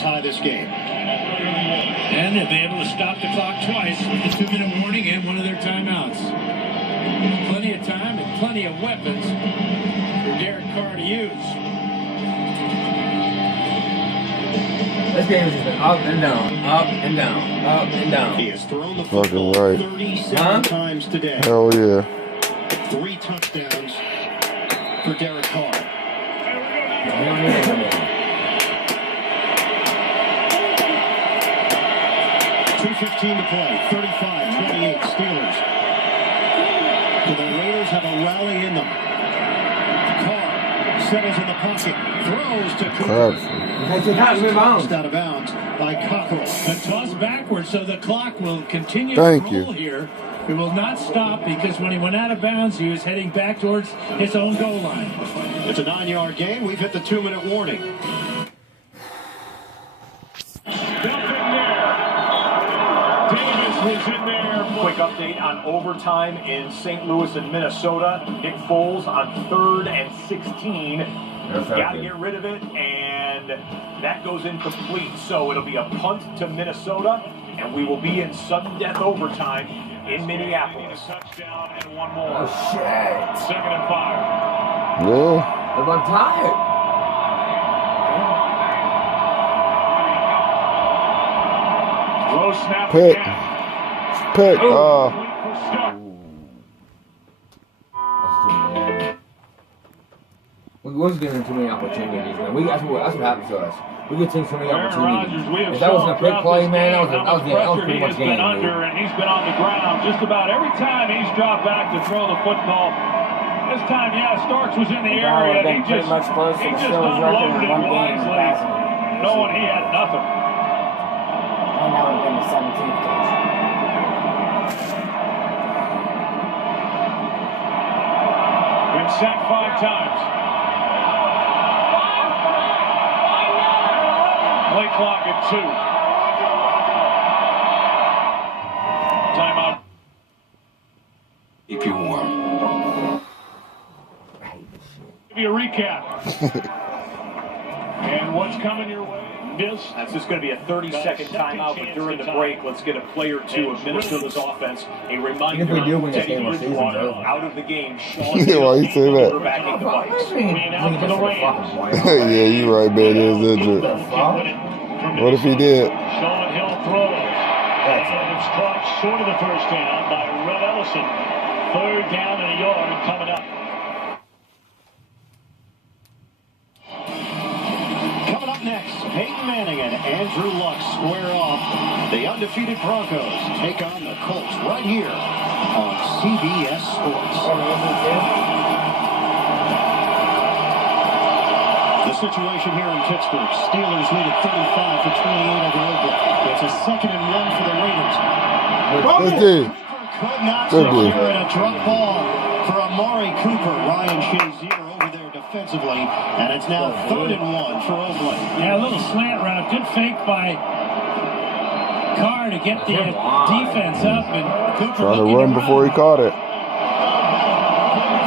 tie this game. And they'll be able to stop the clock twice with the 2-minute warning and one of their timeouts. Plenty of time and plenty of weapons for Derek Carr to use. This game has just been up and down, up and down, up and down. He has thrown the football 37 times today. Hell yeah. 3 touchdowns for Derek Carr. 2:15 to play. 35-28 Steelers. So the Raiders have a rally in them. Carr settles in the pocket. Throws to Cooper. Tossed out of bounds by Cockrell. The toss backwards, so the clock will continue to roll here. It will not stop because when he went out of bounds, he was heading back towards his own goal line. It's a 9-yard game. We've hit the 2-minute warning. Was in there. Quick update on overtime in St. Louis and Minnesota. Nick Foles on 3rd and 16. Got to get rid of it, and that goes incomplete. So it'll be a punt to Minnesota, and we will be in sudden death overtime in Minneapolis. Touchdown and one more. Oh, shit. 2nd and 5. Yeah. I'm tired. Low snap. Pick. Pick. We're just giving too many opportunities, man. That's what happens to us. We get too many opportunities. If that wasn't a pick play, man, that was pretty much game. Under, and he's been on the ground just about every time he's dropped back to throw the football. This time, Starks was in the area, and he just unloaded it wisely, knowing he had nothing. And that would have been the 17th catch. Been sacked 5 times. Play clock at 2. Timeout. Keep you warm. Give you a recap. And what's coming your way? That's just going to be a 30-second timeout, but during the break, let's get a play or two of Minnesota's offense. A reminder, Teddy Bridgewater out of the game. Sean Why you say that? Quarterbacking the Bucs. Yeah, you right, man. He was injured. What if he did? Sean Hill throws. And it's caught short of the first down by Red Ellison. 3rd down and a yard coming up. Next, Peyton Manning and Andrew Luck square off. The undefeated Broncos take on the Colts right here on CBS Sports. The situation here in Pittsburgh. Steelers lead at 35-28 over Oakland. It's a 2nd and 1 for the Raiders. Cooper could not secure it. A drop ball for Amari Cooper. Ryan Shazier over there defensively, and it's now 3rd and 1 for Oakland. Yeah, a little slant route. Good fake by Carr to get the defense up, and Cooper trying to run before he caught it.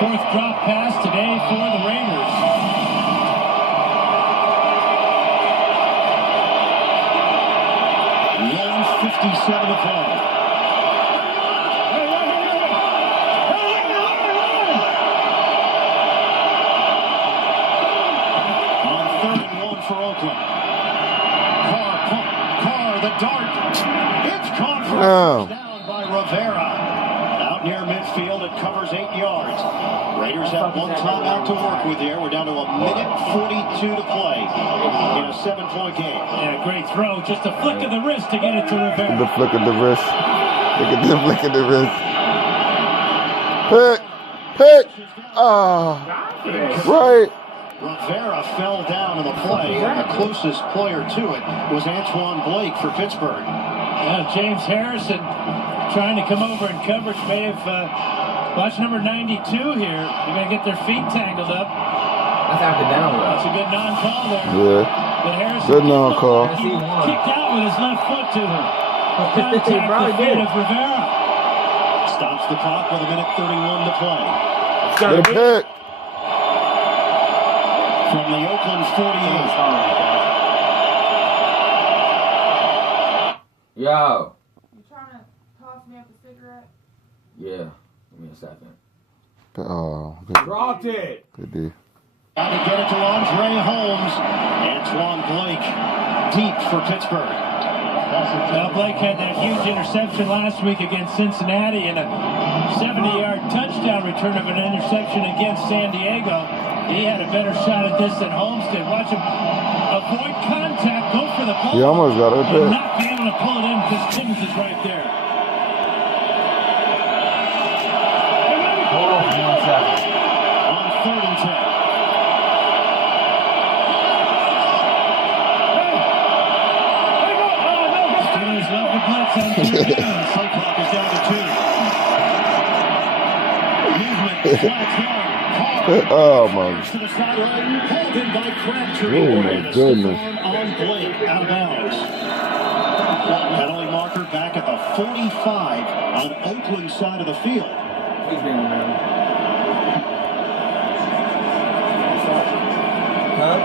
4th drop pass today for the Raiders. .157 to play. For Oakland. Carr, the dart. It's caught for down by Rivera. Out near midfield, it covers 8 yards. Raiders have 1 timeout to work with here. We're down to 1:42 to play in a 7-point game. Yeah, great throw. Just a flick of the wrist to get it to Rivera. The flick of the wrist. Look at the flick of the wrist. Pick. Right. Rivera fell down in the play, and the closest player to it was Antoine Blake for Pittsburgh. James Harrison trying to come over in coverage. May have watched number 92 here. They're going to get their feet tangled up. That's after down. That's a good non-call there. Yeah. But Harrison good non-call. Kicked out with his left foot to her. Contact the feet of Rivera. Stops the clock with 1:31 to play. Get a pick. From the Oakland 48. Yo. You trying to toss me up a cigarette? Yeah. Give me a second. Oh, good. Dropped it. Good D. Trying to get it to Andre Holmes. Antoine Blake deep for Pittsburgh. Now Blake had that huge interception last week against Cincinnati and a 70-yard touchdown return of an interception against San Diego. He had a better shot at this than Holmes did. Watch him avoid contact, go for the ball. He almost got it there. Not be able to pull it in because Timmons is right there. Hold on for 1 second. On 3rd and 10. Steelers love the blitz on 3rd down. Play clock is down to 2. Movement, flags down. Oh, my. To the sideline, pulled in by Crabtree. Oh, my And a goodness. stiff arm on Blake, out of bounds. Penalty marker back at the 45 on Oakland side of the field. Please bring him in. Huh?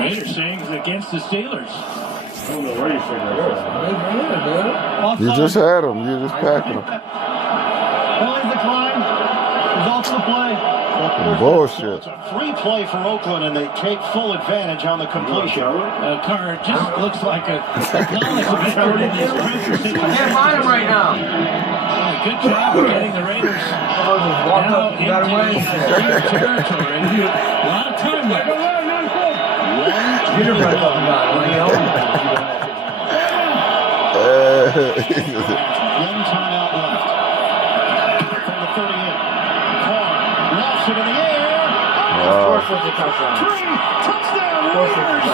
Raiders saying it's against the Steelers. I don't know where you figured it. You just had him. You just packed him. Penalties declined. Results of the play. Fucking bullshit. It's a free play for Oakland, and they take full advantage on the completion. Carr just looks like a college veteran in these pressure situations. I can't find him right now. Good job of getting the Raiders Walked now up, got away. into deep territory. A lot of time left. Peter Brett fucking got it. Like, you One timeout left. From the 38. Carr lofts it in the air. Wow. Touchdown, Raiders!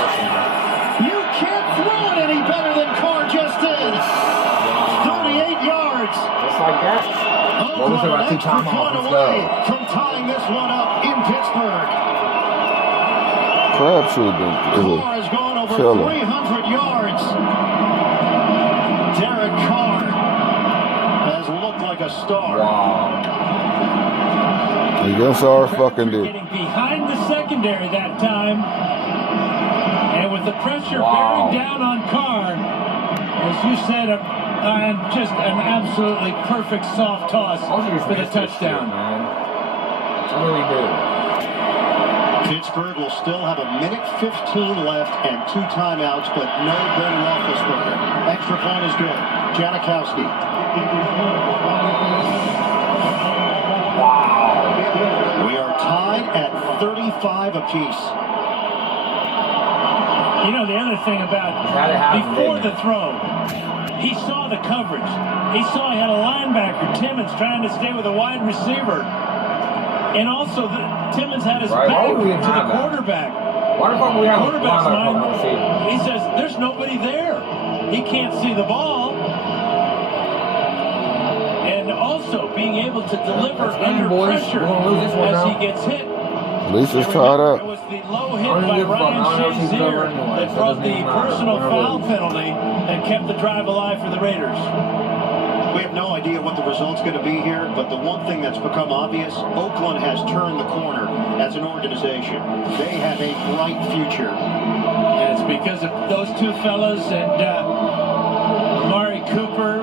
You can't throw it any better than Carr just did. 38 yards. Just like that. Oakland Well, an extra point away from tying this one up in Pittsburgh. Crabtree been Carr has gone over killer. 300 yards. Derek Carr has looked like a star. Wow. Against our fucking D. Getting behind the secondary that time. And with the pressure Wow. bearing down on Carr, as you said, just an absolutely perfect soft toss for the touchdown. Man. I really do. Pittsburgh will still have a minute 15 left and 2 timeouts, but no Ben Roethlisberger. Extra point is good. Janikowski. Wow. We are tied at 35 apiece. You know, the other thing about before the throw, he saw the coverage. He saw he had a linebacker, Timmons, trying to stay with a wide receiver. And also, Timmons had his back to the quarterback. Why the fuck we have a Quarterback's linebacker line, on the receiver? he says, there's nobody there. He can't see the ball. And also, being able to deliver under pressure as he gets hit. At least it's tied It up. was the low hit by Ryan Shazier that brought the personal foul penalty and kept the drive alive for the Raiders. We have no idea what the result's going to be here, but the one thing that's become obvious, Oakland has turned the corner as an organization. They have a bright future. And it's because of those two fellas and Amari Cooper.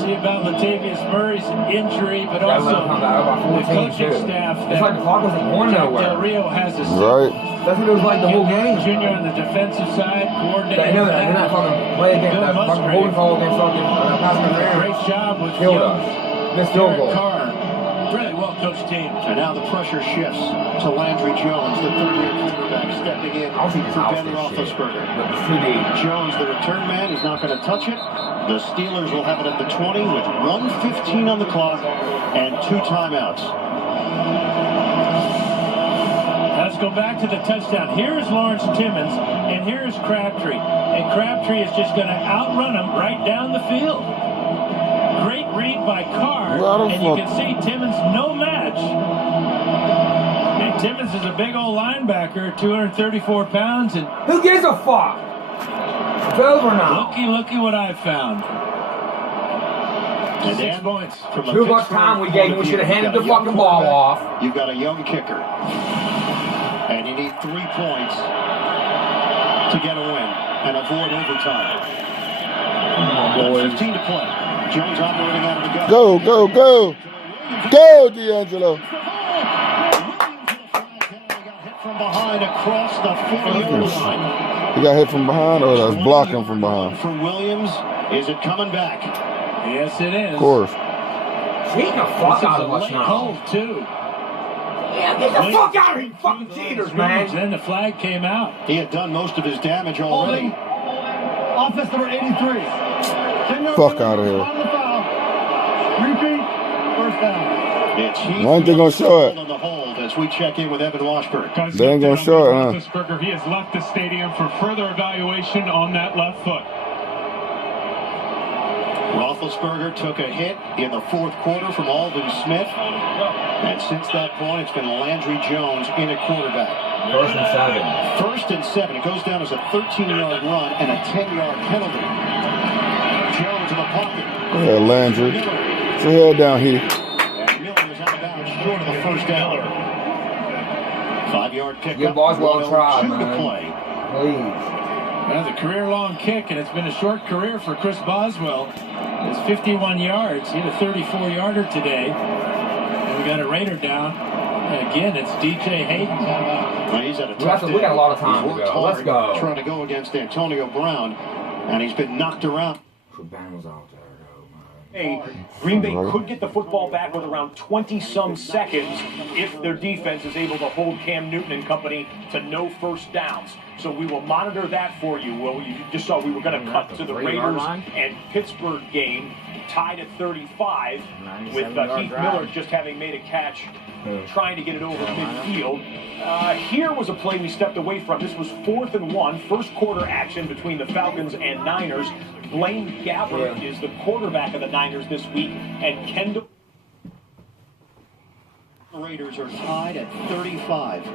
See about Latavius Murray's injury, but also the coaching staff. It's like the clock wasn't going nowhere. Del Rio has a Right. That's what it was like the whole game. Junior on the defensive side, coordinating. They know that they're not fucking play against that fucking holding call against fucking Great job with killed us. Missed field goal. Carr. Really well coached team. And now the pressure shifts to Landry Jones, the third-year quarterback, stepping in I'll see this for house Ben this shit. Roethlisberger. But it's too deep. Jones, the return man, is not going to touch it. The Steelers will have it at the 20 with 1:15 on the clock and 2 timeouts. Let's go back to the touchdown. Here's Lawrence Timmons, and here's Crabtree. And Crabtree is just going to outrun him right down the field. Great read by Carr, and you can see Timmons no match. And Timmons is a big old linebacker, 234 pounds, and who gives a fuck? It's over now. Looky what I found. And 6 points. From Too much time we gave him. We should have handed the fucking ball off. You've got a young kicker. And you need 3 points to get a win. and avoid overtime. Come on, 15 to play. Jones operating out of the gun. Go, go, go. Go, D'Angelo. From behind across the 40-yard line. He got hit from behind, or that's blocking from behind? For Williams, is it coming back? Yes, it is. Of course. Cheating the fuck out of us late now. hold, too. Yeah, get the fuck out of here, fucking cheaters, man. Then the flag came out. He had done most of his damage already. Offense number 83. Fuck out of here. Repeat, first down. Why ain't they gonna show it? On the hold as we check in with Evan Washburn. They ain't gonna show it, huh? Roethlisberger, he has left the stadium for further evaluation on that left foot. Roethlisberger took a hit in the fourth quarter from Aldon Smith. And since that point, it's been Landry Jones in at quarterback. 1st and 7. 1st and 7. It goes down as a 13-yard run and a 10-yard penalty. Jones in the pocket. Go ahead, Landry. Put your head down here. And Miller is out of bounds short of the first down. 5-yard pickup. Give Boswell a try, 2 man. to play. Please. Well, the career-long kick, and it's been a short career for Chris Boswell. It's 51 yards. He had a 34-yarder today. And we got a Raider down. And again, it's DJ Hayden. Well, he's at a tough We got a lot of day. time He's to worked go. Let's hard go. trying to go against Antonio Brown, and he's been knocked around. Cabanas out there, though, man. Hey, Green Bay could get the football back with around 20-some seconds if their defense is able to hold Cam Newton and company to no first downs. So we will monitor that for you. Well, you just saw we were going to cut to the Raiders and Pittsburgh game, tied at 35, with Heath Miller just having made a catch, trying to get it over midfield. Here was a play we stepped away from. This was 4th and 1, first quarter action between the Falcons and Niners. Blaine Gabbert is the quarterback of the Niners this week, and Kendall. The Raiders are tied at 35.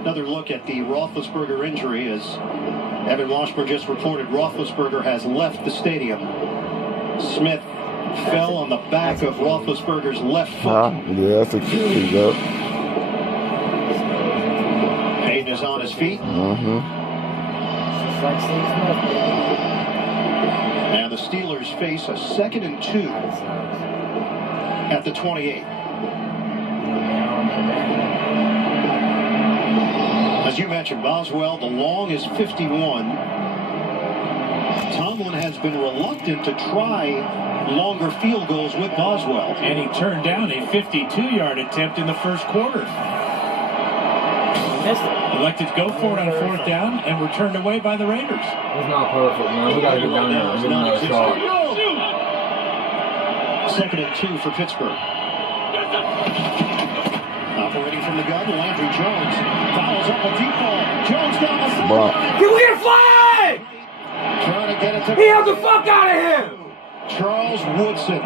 Another look at the Roethlisberger injury as Evan Washburn just reported Roethlisberger has left the stadium. Smith fell on the back of Roethlisberger's left foot. Yeah, that's a key, though. Hayden is on his feet. Now the Steelers face a 2nd and 2 at the 28. As you mentioned, Boswell, the long is 51. Tomlin has been reluctant to try longer field goals with Boswell. And he turned down a 52-yard attempt in the first quarter. Elected to go for it on 4th down and were turned away by the Raiders. It's not perfect, man. We got to get down there and give him another shot. 2nd and 2 for Pittsburgh. Operating from the gun, Landry Jones fouls up a deep ball. Jones down the sideline. Can we get a flag? Trying to get it to Get the fuck out of here! Charles Woodson,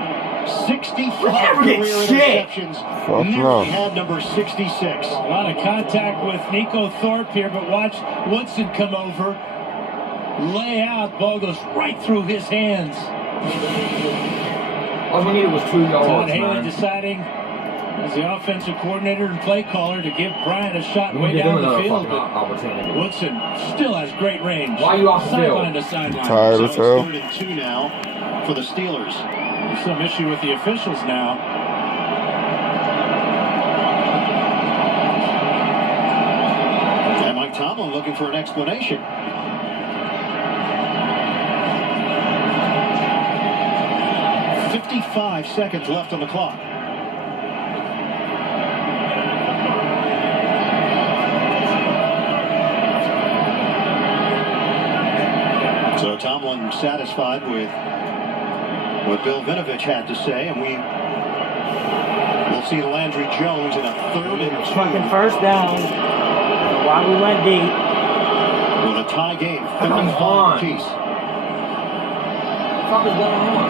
65 Never career get shit. interceptions. Nearly had number 66. A lot of contact with Nico Thorpe here, but watch Woodson come over, lay out, ball goes right through his hands. All we needed was 2 yards, Todd Haley man. deciding, as the offensive coordinator and play caller, to give Bryant a shot way down the field. But Woodson still has great range. Why are you off the field? Sideline to sideline. Tired So as it's hell. 3rd and 2 now for the Steelers. There's some issue with the officials now. And Mike Tomlin looking for an explanation. "55 seconds left on the clock." So Tomlin satisfied with what Bill Vinovich had to say, and we will see Landry Jones in a 3rd and 2. Fucking first down. Why we went deep. With a tie game, Come on. 35 apiece. What the fuck is going on?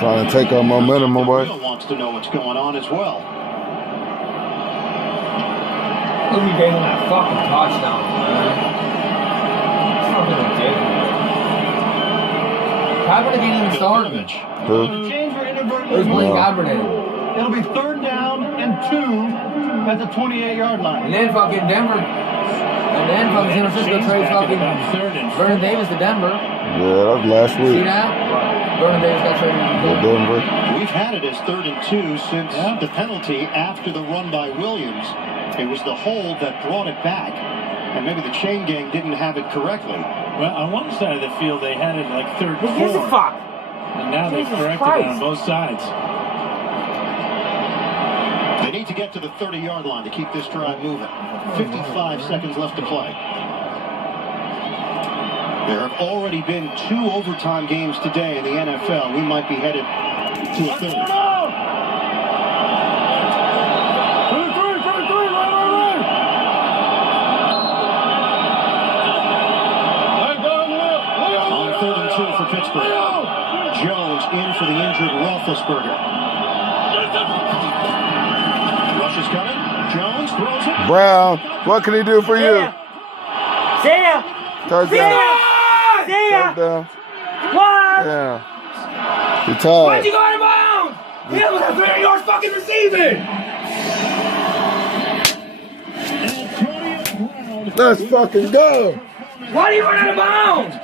Trying to take our momentum, my boy. Bill wants to know what's going on as well. Who we gave him that fucking touchdown, man? It's fucking ridiculous. Kaepernick ain't even starting. Who? Change for inadvertently. Where's Blaine Kaepernick? It'll be 3rd down and 2 at the 28-yard line. And then fucking Denver And then fucking San Francisco trades fucking Vernon Davis to Denver. Yeah, that was last week. See that? Vernon Davis got traded to Denver. We've had it as 3rd and 2 since the penalty after the run by Williams. It was the hold that brought it back. And maybe the chain gang didn't have it correctly. Well, on one side of the field, they had it like 3rd and 4. Who gives a fuck? And now they've corrected it on both sides. They need to get to the 30-yard line to keep this drive moving. 55 seconds left to play. There have already been 2 overtime games today in the NFL. We might be headed to a third. On 3rd and 2 for Pittsburgh. Jones in for the injured Roethlisberger. Rush is coming. Jones throws it. Brown, what can he do for you? See ya. Touchdown. See ya. Touchdown. What? Yeah. He tied. Why'd you go out of bounds? He was at 3 yards fucking receiving. Let's fucking go. Why do you run out of bounds?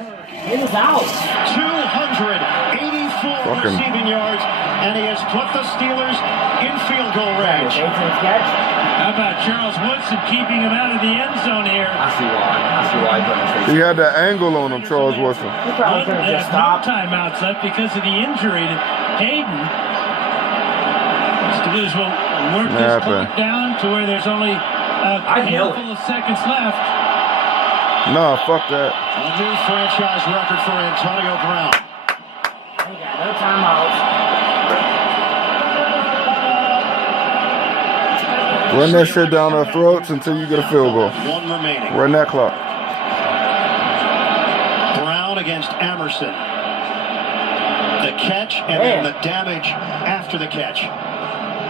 He was out. 284 receiving yards, and he has put the Steelers in field goal range. How about Charles Woodson keeping him out of the end zone here? I see why he put him. He had that angle on him, Charles Woodson. He probably could have just stopped. No timeouts left because of the injury to Hayden. Steelers will work this clock down to where there's only a handful of seconds left. Nah, fuck that. A new franchise record for Antonio Brown. He got no timeouts. Run that shit down our throats until you get a field goal. 1 remaining. Run that clock. Brown against Emerson. The catch and then the damage after the catch.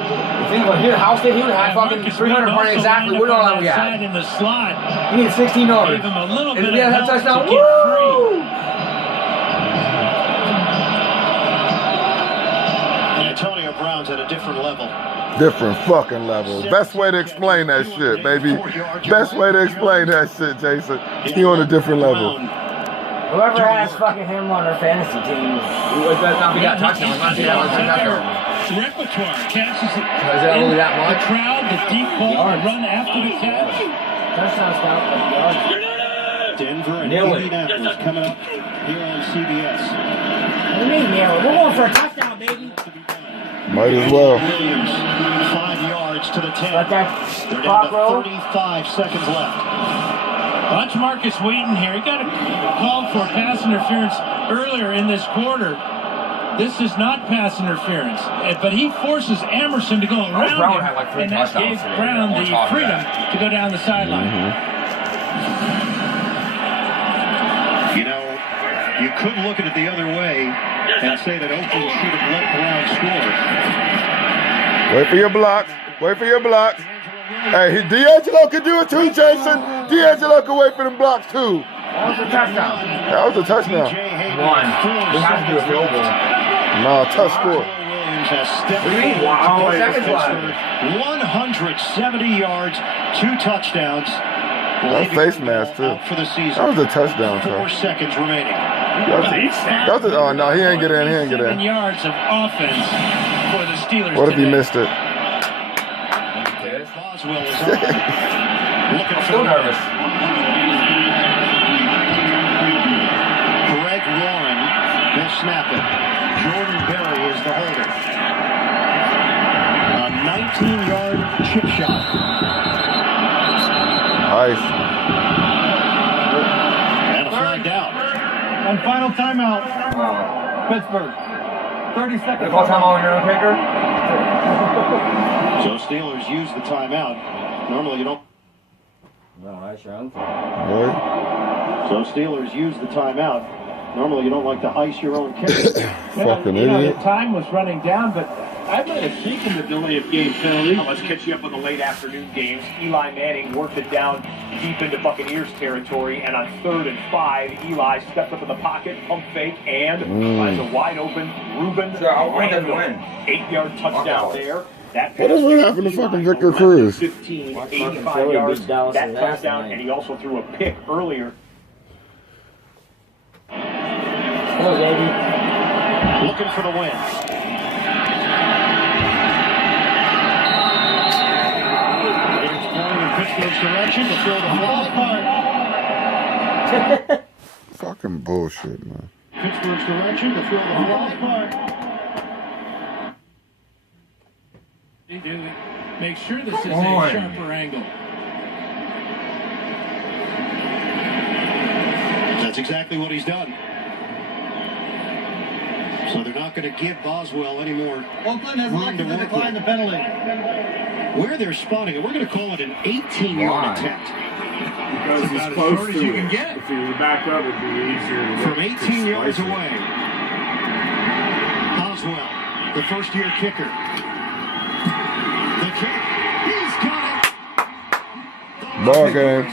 You think if he would house it, he would have fucking 300 points exactly. What all we got? In the slot. He needed 16 yards. Gave him a little bit of help touchdown. to get free. Antonio Brown's at a different level. Different fucking level. Best way to explain that shit, baby. Best way to explain that shit, Jason. He on a different level. Whoever has fucking him on their fantasy team. We got touchdown. Repertoire catches it. Is that only that much? The crowd, the deep ball, the run after the catch. Touchdown scout. Denver and Indianapolis coming up here on CBS. What do you mean, Neil? We're going for a touchdown, baby. Might as well. Williams, 5 yards to the 10. Let that They're clock down to roll. 35 seconds left. Watch Marcus Wheaton here. He got a call for pass interference earlier in this quarter. This is not pass interference, but he forces Emerson to go around him, and that gave Brown the freedom to go down the sideline. You know, you could look at it the other way and say that Oakland should have let Brown score. Wait for your blocks. Wait for your blocks. Hey, D'Angelo can do it too, Jason. D'Angelo can wait for them blocks too. That was a touchdown. That was a touchdown. One. We have to do a field goal. Nah, tough score. Williams has stepped Wow, forward to seconds Pittsburgh. 170 yards, 2 touchdowns. That face mask too. For the season. That was a touchdown, 4 seconds remaining. Oh no, he ain't get in. He ain't get 7 in. yards of offense for the Steelers. What if he today. missed it? Boswell is on. Looking I'm still nervous. Greg Warren will snap it. Jordan Berry is the holder. A 19-yard chip shot. Nice. And a flag down. And final timeout. Pittsburgh. 30 seconds. They call timeout on your own kicker? So Steelers use the timeout. Normally you don't. No, that's your own thing. So Steelers use the timeout. Normally you don't like to ice your own kicker. Fucking You know, idiot. the time was running down, but I might have taken the delay of game penalty. Let's catch you up on the late afternoon games. Eli Manning worked it down deep into Buccaneers territory, and on 3rd and 5, Eli stepped up in the pocket, pump fake, and finds a wide open Ruben Sure, I want them to Randall. win. 8-yard touchdown there. What is what happened to fucking Victor Cruz? 15, 85 yards. That touchdown, and he also threw a pick earlier. Hello, baby. Looking for the win. Raiders pulling in Pittsburgh's direction to throw the fly. Fucking bullshit, man. Pittsburgh's direction to throw the fly. Make sure this is a sharper angle. That's exactly what he's done. So they're not going to give Boswell any more. Oakland has elected to decline the penalty. Where they're spotting it, we're going to call it an 18-yard attempt. Because he's close to you can get. If he was back up, it'd be easier to from 18 yards away. Boswell, the first-year kicker. The kick, he's got it. Ball game.